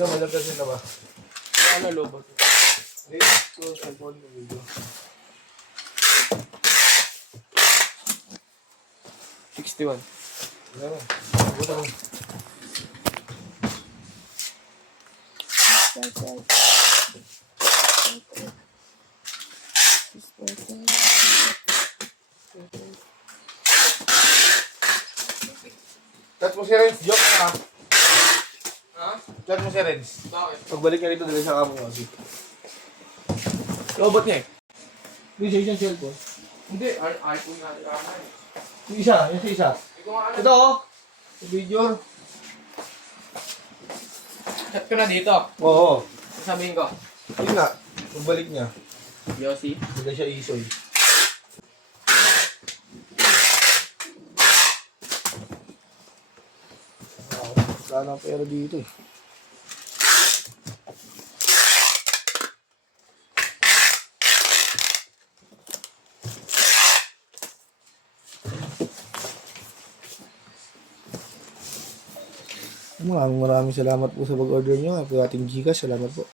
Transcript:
Ito, malagkas na ba? Ano lobo? Hindi, ito, cellphone yung video. 61. Ano? Buta mo. Cut mo si Renz, joke na. Ha? Cut mo si Renz. Bakit? Pagbalik niya rito, dali sa kamo kasi. Lobot niya eh. Hindi siya isang cellphone. Hindi, iPhone nga nila eh. Yung isa, yung isa. Ikaw nga Ito oh! Yung video. Chat ko na dito. Oo. Sabihin ko. Yun nga, pagbalik niya. Yossi. Hindi siya isoy. Wala na pera dito eh. Maraming salamat po sa pag-order nyo. Po ating Gcash. Salamat po.